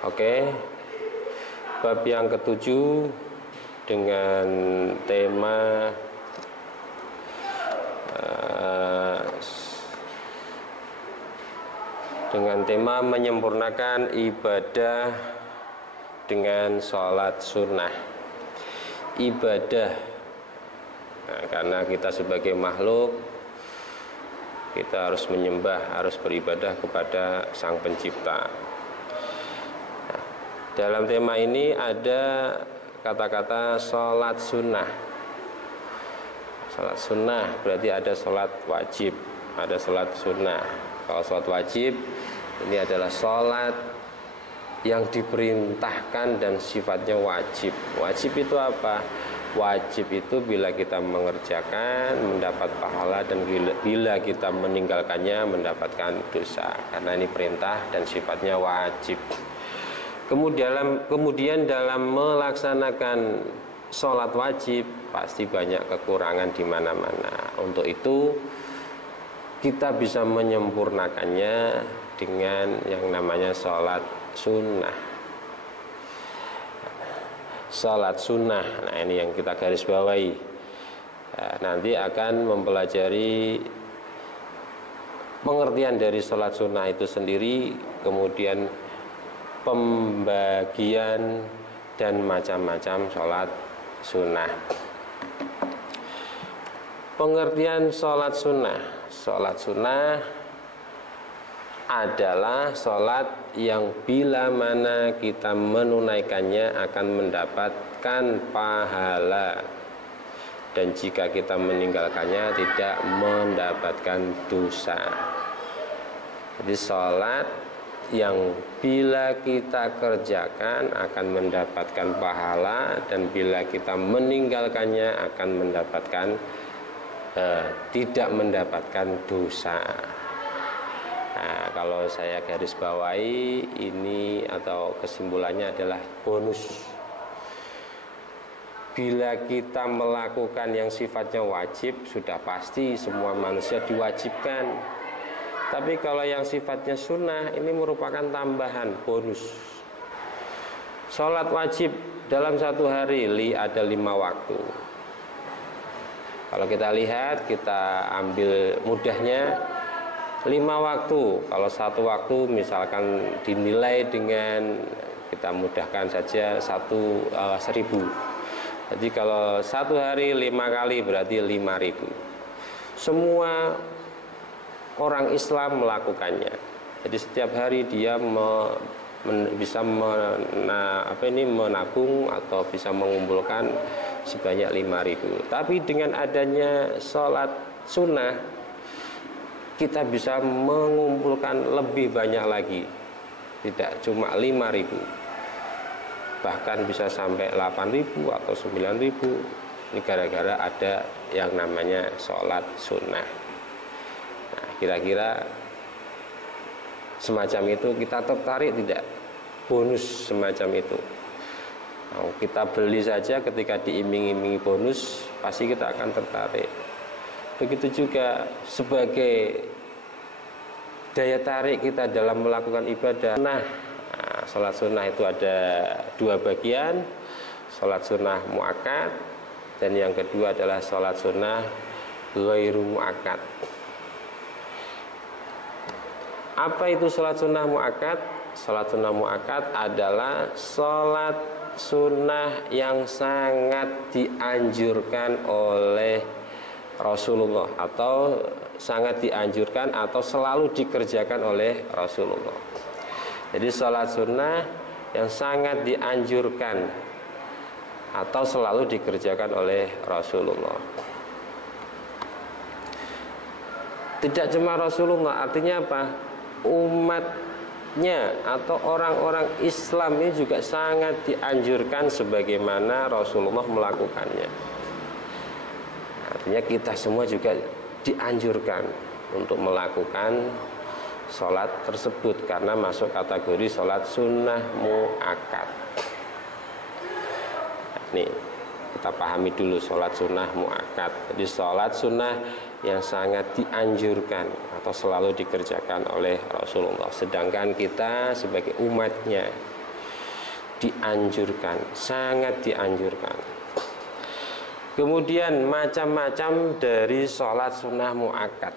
Oke, bab yang ketujuh dengan tema menyempurnakan ibadah dengan sholat sunnah. Ibadah, karena kita sebagai makhluk, kita harus menyembah, harus beribadah kepada Sang Pencipta. Dalam tema ini ada kata-kata sholat sunnah. Sholat sunnah berarti ada sholat wajib, ada sholat sunnah. Kalau sholat wajib, ini adalah sholat yang diperintahkan dan sifatnya wajib. Wajib itu apa? Wajib itu bila kita mengerjakan mendapat pahala, dan bila kita meninggalkannya mendapatkan dosa. Karena ini perintah dan sifatnya wajib. Kemudian dalam melaksanakan sholat wajib pasti banyak kekurangan di mana-mana. Untuk itu kita bisa menyempurnakannya dengan yang namanya sholat sunnah. Sholat sunnah, nah ini yang kita garis bawahi. Nanti akan mempelajari pengertian dari sholat sunnah itu sendiri, kemudian pembagian dan macam-macam sholat sunnah. Pengertian sholat sunnah. Sholat sunnah adalah sholat yang bila mana kita menunaikannya akan mendapatkan pahala, dan jika kita meninggalkannya tidak mendapatkan dosa. Jadi sholat yang bila kita kerjakan akan mendapatkan pahala, dan bila kita meninggalkannya akan mendapatkan tidak mendapatkan dosa. Nah, kalau saya garis bawahi ini atau kesimpulannya adalah bonus. Bila kita melakukan yang sifatnya wajib, sudah pasti semua manusia diwajibkan. Tapi kalau yang sifatnya sunnah, ini merupakan tambahan, bonus. Sholat wajib dalam satu hari ada 5 waktu. Kalau kita lihat, kita ambil mudahnya 5 waktu. Kalau satu waktu misalkan dinilai dengan, kita mudahkan saja 1.000. Jadi kalau satu hari 5 kali berarti 5.000. Semua orang Islam melakukannya. Jadi setiap hari dia bisa menabung atau bisa mengumpulkan sebanyak 5.000. Tapi dengan adanya sholat sunnah, kita bisa mengumpulkan lebih banyak lagi. Tidak cuma 5.000, bahkan bisa sampai 8.000 atau 9.000. Ini gara-gara ada yang namanya sholat sunnah. Nah, kira-kira semacam itu kita tertarik tidak? Bonus semacam itu. Nah, kita beli saja, ketika diiming-imingi bonus pasti kita akan tertarik. Begitu juga sebagai daya tarik kita dalam melakukan ibadah. Nah, sholat sunnah itu ada 2 bagian. Sholat sunnah muakkad, dan yang kedua adalah sholat sunnah ghairu muakkad. Apa itu sholat sunnah muakkad? Sholat sunnah muakkad adalah sholat sunnah yang sangat dianjurkan oleh Rasulullah, atau sangat dianjurkan atau selalu dikerjakan oleh Rasulullah. Jadi sholat sunnah yang sangat dianjurkan atau selalu dikerjakan oleh Rasulullah. Tidak cuma Rasulullah, artinya apa? Umatnya atau orang-orang Islam ini juga sangat dianjurkan sebagaimana Rasulullah melakukannya. Artinya kita semua juga dianjurkan untuk melakukan sholat tersebut, karena masuk kategori sholat sunnah muakkad. Nih, kita pahami dulu sholat sunnah muakkad. Jadi sholat sunnah yang sangat dianjurkan atau selalu dikerjakan oleh Rasulullah. Sedangkan kita sebagai umatnya dianjurkan, sangat dianjurkan. Kemudian macam-macam dari sholat sunnah muakkad.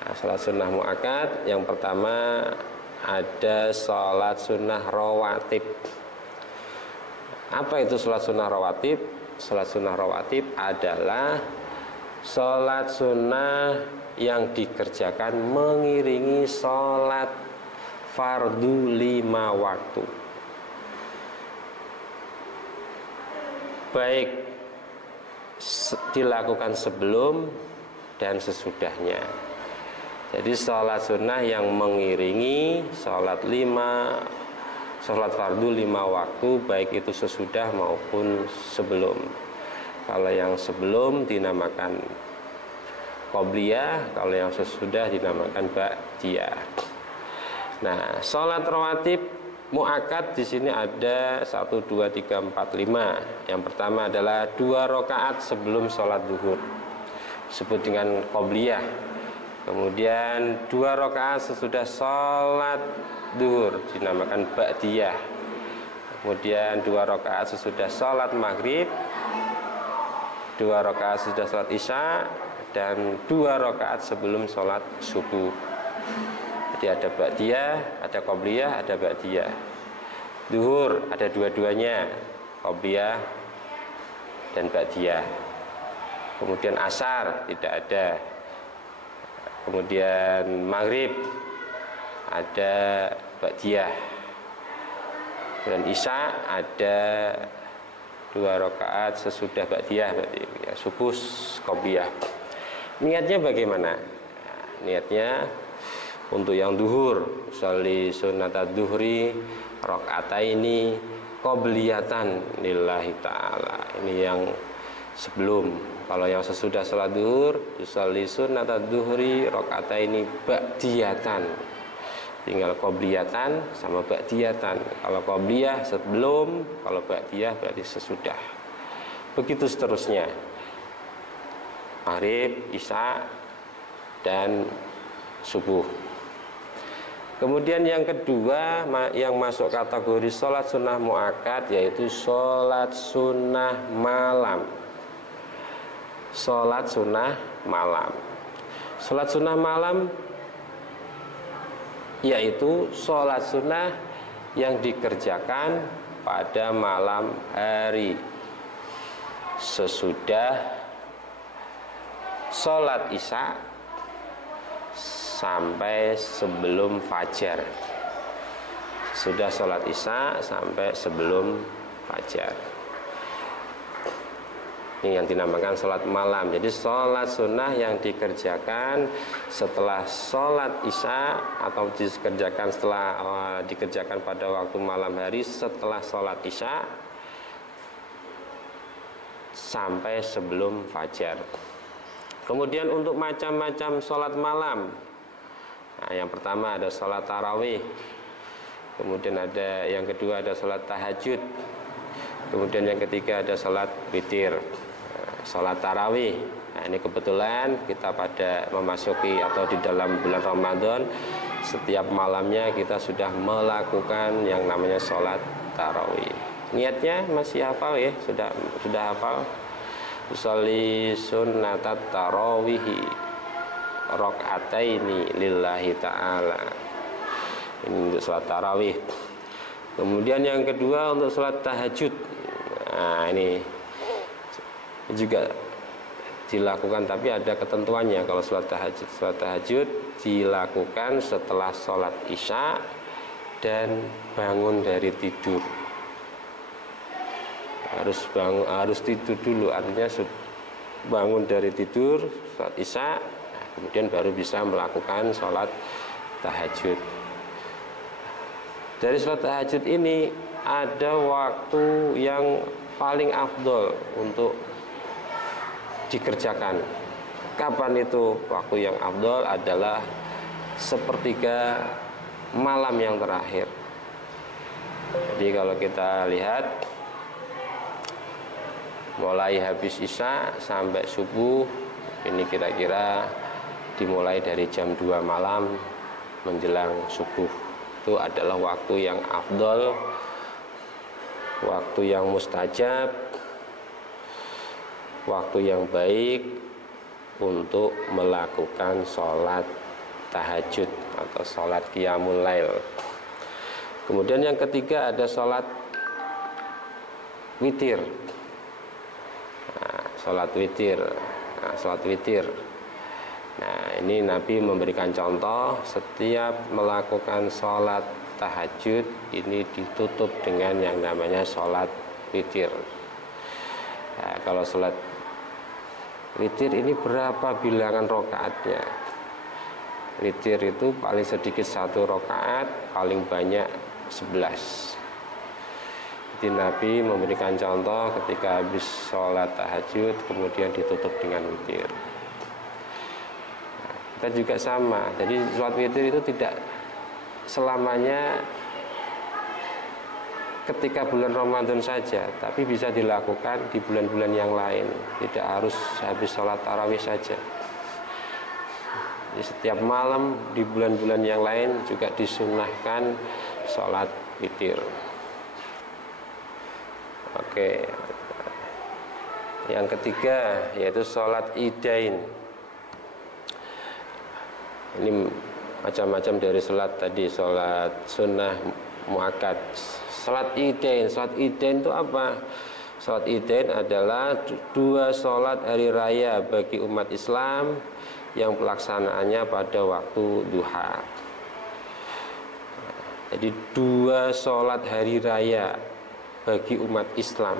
Nah, sholat sunnah muakkad yang pertama ada sholat sunnah rawatib. Apa itu sholat sunnah rawatib? Sholat sunnah rawatib adalah sholat sunnah yang dikerjakan mengiringi sholat fardu 5 waktu, baik dilakukan sebelum dan sesudahnya. Jadi sholat sunnah yang mengiringi sholat fardu 5 waktu, baik itu sesudah maupun sebelum. Kalau yang sebelum dinamakan qobliyah, kalau yang sesudah dinamakan ba'diyah. Nah, sholat rawatib muakkad di sini ada 1, 2, 3, 4, 5. Yang pertama adalah 2 rakaat sebelum sholat zuhur, disebut dengan qobliyah. Kemudian 2 rakaat sesudah sholat zuhur dinamakan ba'diyah. Kemudian 2 rakaat sesudah sholat maghrib, 2 rakaat sesudah sholat isya, dan 2 rakaat sebelum sholat subuh. Jadi ada ba'diyah, ada qobliyah, ada ba'diyah. Zuhur ada dua-duanya, qobliyah dan ba'diyah. Kemudian asar tidak ada. Kemudian maghrib ada ba'diyah. Dan isya ada 2 rakaat sesudah ba'diyah, berarti ya, subuh qobliyah. Niatnya bagaimana? Nah, niatnya untuk yang duhur, sholli sunnata duhri rakaataini qobliyatan lillahi ta'ala. Ini yang sebelum. Kalau yang sesudah sholat duhur, sholli sunnata duhri rakaataini ba'diyatan. Tinggal qobliyatan sama ba'diyatan. Kalau qobliyah sebelum, kalau ba'diyah berarti sesudah. Begitu seterusnya. Maghrib, isya, dan subuh. Kemudian yang kedua yang masuk kategori sholat sunnah muakkad yaitu sholat sunnah malam. Sholat sunnah malam. Sholat sunnah malam yaitu sholat sunnah yang dikerjakan pada malam hari sesudah sholat isya sampai sebelum fajar. Sudah sholat isya sampai sebelum fajar. Ini yang dinamakan sholat malam. Jadi sholat sunnah yang dikerjakan setelah sholat isya atau dikerjakan pada waktu malam hari setelah sholat isya sampai sebelum fajar. Kemudian untuk macam-macam sholat malam, nah, yang pertama ada sholat tarawih, kemudian yang kedua ada sholat tahajud, kemudian yang ketiga ada sholat witir. Sholat tarawih, nah ini kebetulan kita pada memasuki atau di dalam bulan Ramadan, setiap malamnya kita sudah melakukan yang namanya sholat tarawih. Niatnya masih hafal ya? Sudah hafal? Sholli sunnatat tarawihi rakaataini lillahi ta'ala. Ini untuk sholat tarawih. Kemudian yang kedua untuk sholat tahajud. Nah ini juga dilakukan, tapi ada ketentuannya. Kalau sholat tahajud dilakukan setelah sholat isya dan bangun dari tidur. Harus tidur dulu, artinya bangun dari tidur sholat isya, kemudian baru bisa melakukan sholat tahajud. Dari sholat tahajud ini ada waktu yang paling afdol untuk dikerjakan. Kapan itu waktu yang afdol? Adalah sepertiga malam yang terakhir. Jadi kalau kita lihat mulai habis isya sampai subuh, ini kira-kira dimulai dari jam 2 malam menjelang subuh. Itu adalah waktu yang afdol waktu yang mustajab, waktu yang baik untuk melakukan sholat tahajud atau sholat qiyamul lail. Kemudian yang ketiga ada sholat witir. Sholat witir. Sholat witir. Nah, ini Nabi memberikan contoh, setiap melakukan sholat tahajud ini ditutup dengan yang namanya sholat witir. Nah, kalau sholat witir ini berapa bilangan rokaatnya? Witir itu paling sedikit 1 rokaat, paling banyak 11. Jadi Nabi memberikan contoh ketika habis sholat tahajud kemudian ditutup dengan witir. Nah, kita juga sama. Jadi sholat witir itu tidak selamanya ketika bulan Ramadan saja, tapi bisa dilakukan di bulan-bulan yang lain. Tidak harus habis sholat tarawih saja. Jadi setiap malam di bulan-bulan yang lain juga disunnahkan sholat witir. Oke. Yang ketiga yaitu sholat idain. Ini macam-macam dari sholat tadi, sholat sunnah muakkad. Sholat idain itu apa? Sholat idain adalah 2 sholat hari raya bagi umat Islam yang pelaksanaannya pada waktu duha. Jadi 2 sholat hari raya bagi umat Islam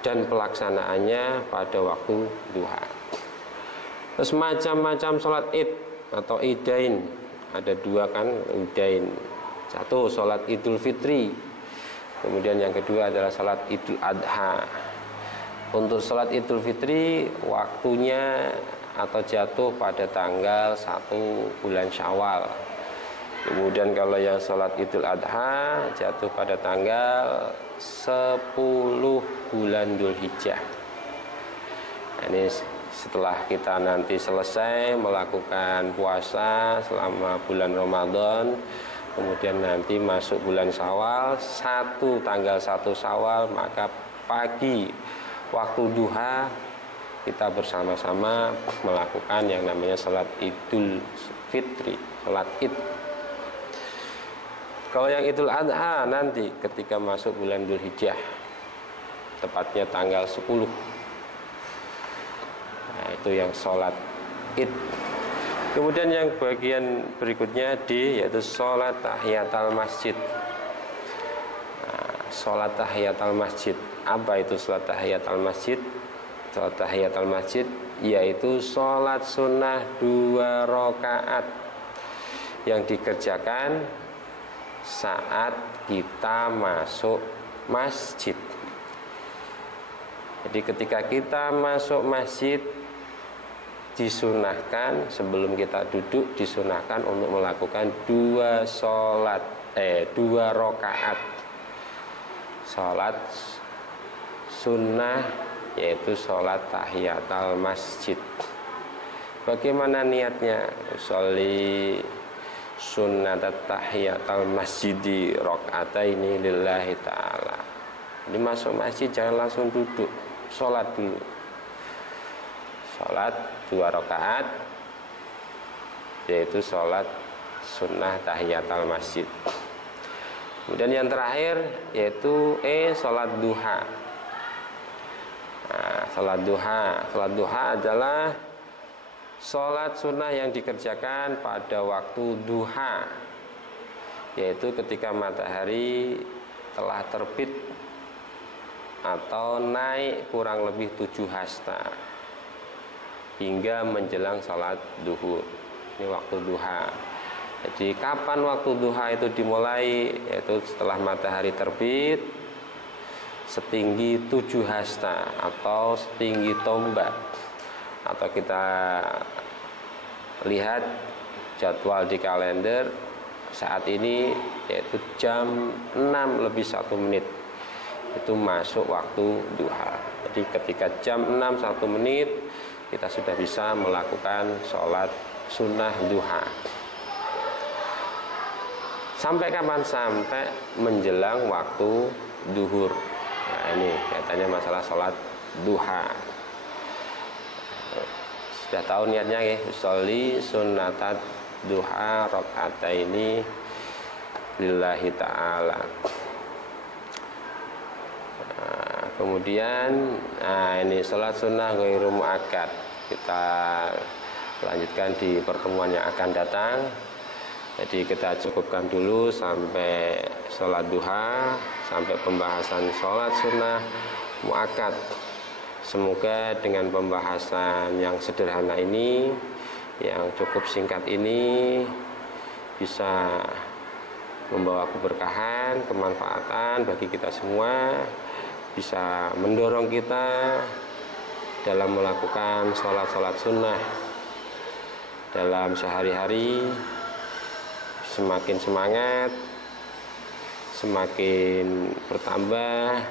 dan pelaksanaannya pada waktu duha. Terus macam-macam sholat id atau idain, ada 2 kan idain. 1 sholat idul fitri, kemudian yang kedua adalah sholat idul adha. Untuk sholat idul fitri waktunya atau jatuh pada tanggal 1 bulan Syawal. Kemudian kalau yang sholat idul adha jatuh pada tanggal 10 bulan Dzulhijjah. Ini setelah kita nanti selesai melakukan puasa selama bulan Ramadan, kemudian nanti masuk bulan Syawal, tanggal 1 Syawal, maka pagi waktu duha kita bersama-sama melakukan yang namanya sholat idul fitri, sholat id. Kalau yang idul adha nanti ketika masuk bulan Dzulhijjah, tepatnya tanggal 10. Nah, itu yang sholat id. Kemudian yang bagian berikutnya D, yaitu sholat tahiyatul masjid. Nah, sholat tahiyatul masjid. Apa itu sholat tahiyatul masjid? Sholat tahiyatul masjid yaitu sholat sunnah 2 rakaat yang dikerjakan saat kita masuk masjid. Jadi ketika kita masuk masjid, disunahkan sebelum kita duduk, disunahkan untuk melakukan 2 rakaat sholat sunnah, yaitu sholat tahiyatul masjid. Bagaimana niatnya? Usolli sunnat tahiyatul masjidi rakaataini lillahi ta'ala. Jadi masuk masjid jangan langsung duduk, sholat dulu. Sholat 2 rakaat, yaitu sholat sunnah tahiyatul masjid. Kemudian yang terakhir yaitu sholat duha. Nah, sholat duha adalah sholat sunnah yang dikerjakan pada waktu duha, yaitu ketika matahari telah terbit atau naik kurang lebih 7 hasta hingga menjelang sholat duhur. Ini waktu duha. Jadi kapan waktu duha itu dimulai? Yaitu setelah matahari terbit setinggi 7 hasta atau setinggi tombak. Atau kita lihat jadwal di kalender saat ini, yaitu jam 6 lebih 1 menit itu masuk waktu duha. Jadi ketika jam 6 1 menit kita sudah bisa melakukan sholat sunnah duha. Sampai kapan? Sampai menjelang waktu duhur. Nah, ini katanya masalah sholat duha. Sudah tahu niatnya ya, usolli sunnatat duha rakaataini lillahi ta'ala. Nah, kemudian ini sholat sunnah ghairu muakkad. Kita lanjutkan di pertemuan yang akan datang. Jadi kita cukupkan dulu sampai sholat duha, sampai pembahasan sholat sunnah muakkad. Semoga dengan pembahasan yang sederhana ini, yang cukup singkat ini, bisa membawa keberkahan, kemanfaatan bagi kita semua, bisa mendorong kita dalam melakukan sholat-sholat sunnah dalam sehari-hari, semakin semangat, semakin bertambah,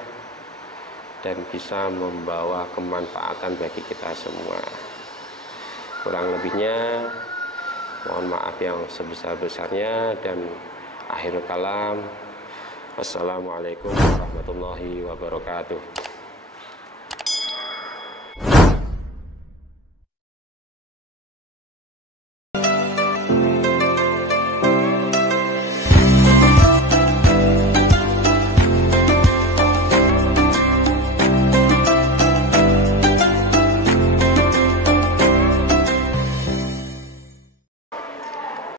dan bisa membawa kemanfaatan bagi kita semua. Kurang lebihnya mohon maaf yang sebesar-besarnya, dan akhirul kalam, wassalamualaikum warahmatullahi wabarakatuh.